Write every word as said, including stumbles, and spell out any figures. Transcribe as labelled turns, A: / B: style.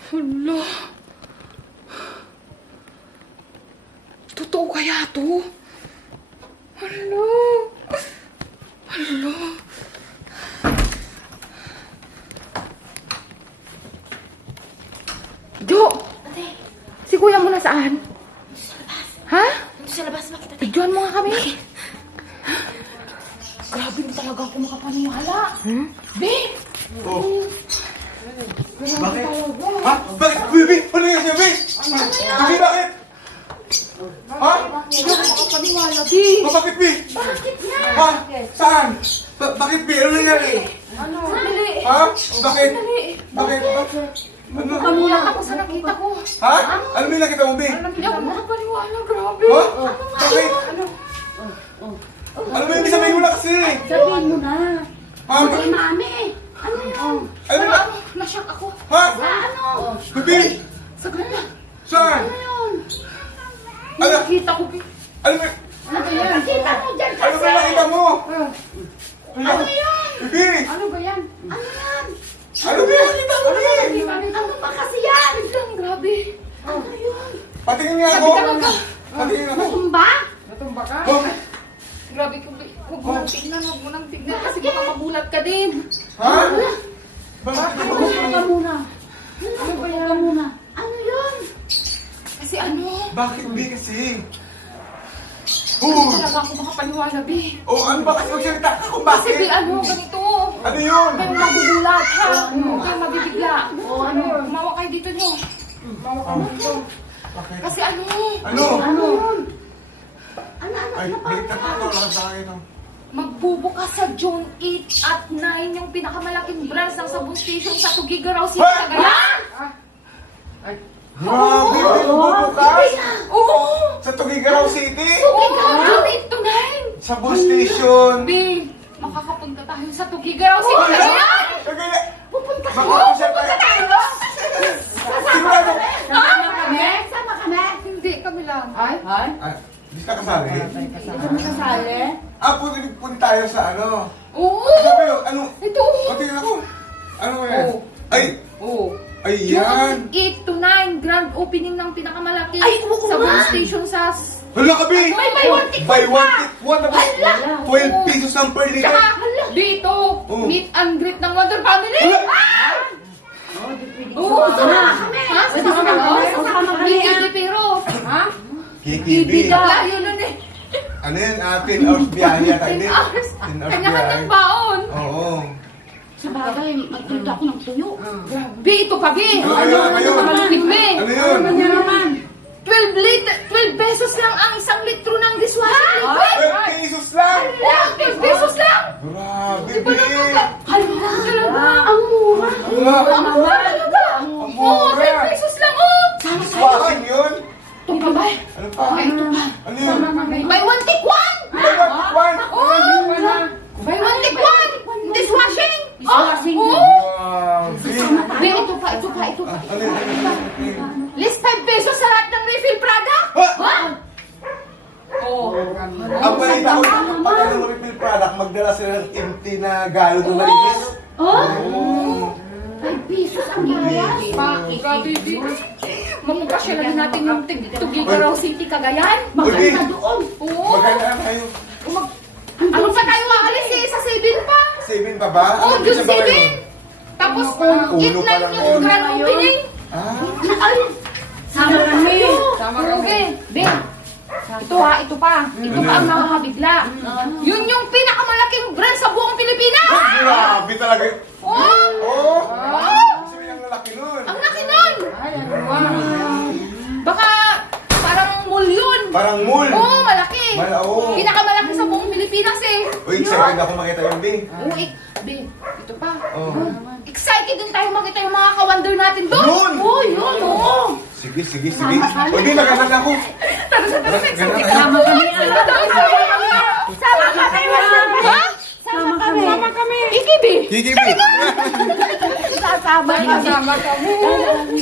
A: Hala. Totoo kaya to? Hala. Hala. Jo!
B: Ate,
A: Si kuya mo nasaan?
B: nandito sa labas.
A: Ha?
B: Nandito sa labas, bakit ate?
A: Bigyan mo nga kami. Grabe, hindi talaga ako makapaniwala. Hmm? Babe!
C: Oh. Bakit? Ha? Bakit? Bibi! Ano yan siya, Bibi? Bibi, bakit? Ha?
A: Hindi ako makapaniwala, babe.
C: Oh, bakit, Bibi?
B: Bakit nga?
C: Ha? Saan? Ba- bakit, Bibi? Ano nangyari?
A: Ano? Dali.
C: Ha? Bakit?
A: Dali.
C: Bakit? Ano?
A: Kamulat ako sa nakita ko.
C: Ha? Ano may nakita mo, Bibi?
A: Hindi ako makapaniwala, grabe.
C: Ha?
A: Ano nga
C: Bakit?
A: yun? Ano?
C: Ano ba yung sabihin mo na kasi?
B: Sabihin mo na.
C: Ha?
B: Ay, mami. Ano yun?
C: Ano
A: Ano?
C: na?
A: Ano? Nasyak ako.
C: Ha?
B: Sa ano?
C: Bibi!
A: Saglit na.
C: Saan?
B: Ano yun?
C: Ano?
A: Nakita ko, babe.
C: Ano ba?
A: Ano ba yan?
B: Nakita mo dyan
C: Ano
B: kasi.
C: ba nakita mo?
A: Ah,
C: Ano
B: yan?
C: Bibi!
A: Ano ba yan?
B: Ano yan?
C: Ano ba yung nakita mo, Bibi?
A: Hindi ba rin?
B: Ano ba kasi yan?
A: Biglang, grabe.
B: Ano yun?
C: Patingin nga ako.
A: Sabi talaga.
C: Patingin ako.
B: Matumba?
A: Natumba ka?
C: Oh,
A: Grabe ko, babe. Huwag mo nang tignan, huwag mo nang tignan kasi baka magulat ka din.
C: ha? Bakit?
B: Upo ka muna. Upo ka muna. Ano yun?
A: Kasi ano?
C: Bakit, Bi, kasi?
A: Hindi
C: Uy!
A: talaga ako makapaniwala, babe.
C: Oh, ano ba kasi magsalita ka kung
A: Kasi,
C: bakit?
A: babe, ano, ganito.
C: Ano yun?
A: Kayo magugulat, ha? Huwag kayo mabibigla. O, ano? Umawa kayo dito nyo. Umawa kayo dito.
C: Bakit?
A: Kasi ano?
C: Ano?
B: Ano yun? Ano, ano,
C: Ay,
B: ano pa?
C: balik na pa ako. Lakas sa akin. oh.
A: Magbubukas sa June eight at nine yung pinakamalaking branch ng sabon station sa Tugigaraw City,
C: Ha?
A: Cagayan.
C: Grabe, Bi, bubukas!
A: Oo!
C: Sa Tugigaraw City?
A: Oo! June eight to nine!
C: Sa bus station?
A: Babe, makakapunta tayo sa Tugigaraw City,
C: Ay,
A: Cagayan!
C: Kagaya!
B: Pupunta ka.
C: Magpapasyal tayo. Sigurado!
B: Sama kami? Sama kami?
A: Hindi, kami lang.
B: Ay? Ay?
C: Ah, di ka kasali?
B: Hindi kami kasali?
C: Ah, punta punta tayo sa ano?
A: Oo!
C: Sabi yun, ano?
A: Ito!
C: Patingin ako. Ano yan?
A: Oh.
C: Ay!
A: Oo.
C: Ay,
A: June
C: yan!
A: eight to nine, grand opening ng pinakamalaking
B: Ay, oo
A: sabon
B: nga.
A: station sa...
C: Hala ka, Bi!
B: May buy one take
C: Buy
B: one
C: one,
B: pa.
C: take one. Tapos twelve pesos ang per liter.
A: Tsaka, dito,
C: Oh.
A: meet and greet ng Wonder Family!
C: Hala!
A: Oo,
B: Sama
A: sama
B: kami.
A: Ha?
B: Pwede
A: Sama
B: sama
A: ka?
B: kami. Sama kami,
A: Hindi,
B: ah.
A: hindi, pero... Ha?
C: K T V.
A: Bibida. Layo nun eh.
C: Ano yun? Ah, ten hours biyahe yata.
A: ten
C: Hindi.
A: hours.
C: ten hours
A: Kanya-kanyang
C: biyahe.
A: baon.
C: Oo.
B: Sa bagay, magpunta ako ng tuyo.
A: Bi, ito pa, Bi.
C: Ano yun? Ano yun?
A: Malupit, Bi.
C: Ano yun?
B: Ano naman?
A: twelve liter, twelve pesos lang ang isang litro ng dishwashing liquid.
C: twelve pesos lang!
A: Lang, twelve pesos lang.
C: Grabe,
A: Di ba
C: Bi!
A: talaga? Hala, talaga.
B: Ang mura.
C: Hala!
A: Ang mura talaga.
C: Ang
A: Oo,
C: mura!
A: twelve pesos lang, oh.
C: Dishwashing yun?
A: Ito pa ba?
C: Ano pa?
A: Okay, ito pa.
C: Ano yun?
A: Buy one, take one.
C: Buy one, take one!
A: Oh, buy one, take one. Dishwashing.
B: Dishwashing.
A: Oh,
C: Grabe!
A: Bi, ito pa, ito pa, ito pa.
C: Ano yun? Ano yun?
A: List five pesos sa lahat ng refill product.
C: Ha?
A: Ha? Oh.
C: Ang balita ko, pag ano refill product, magdala sila ng empty na galon ng maligis.
B: Oh?
C: Oo.
B: Ay, pisos ang yaya.
A: Pa, grabe, Bi. Mapapasyalan natin yung Tig- Tugigaraw City, Cagayan.
B: Maganda doon.
A: Oo.
C: Maganda tayo.
A: Mag- ano pa tayo aalis eh? Sa seven pa.
C: Seven pa ba?
A: Oh,
C: Ano
A: June
C: isa ba kayo?
A: seven. Tapos,
C: Uno
A: eight
C: pa
A: nine
C: lang
A: yung
C: yun.
A: grand opening.
C: Ah,
B: Ay, sama kami.
A: Sama kami. Be, ito ha, ito pa. Ito pa ang nakakabigla. Yun yung pinakamalaking brand sa buong Pilipinas.
C: grabe talaga yun.
A: Oh!
C: Oh!
A: Oh!
C: Sabi ang lalaki nun.
A: Ang laki nun! Baka parang mall yun.
C: Parang mall.
A: Oo, oh, malaki.
C: Mal- oo.
A: Pinakamalaki sa buong Pilipinas eh.
C: Uy, excited ako makita yung Bi.
A: Oo, eh, be, ito pa.
C: Oh.
A: Excited din tayo makita yung mga ka-wonder natin doon.
C: Yun!
A: Oo, yun, oo.
C: Sige, sige, sige. Uy, Bi, naganan ako.
A: Tara, tara, tara.
C: Ganun,
A: Sama
C: ganun.
A: kami. Sama kami. Sama kami. Ha?
B: Sama kami. Sama kami.
A: Ikibi.
C: Kiki, Bi.
B: Sasama kami.
A: Sama kami.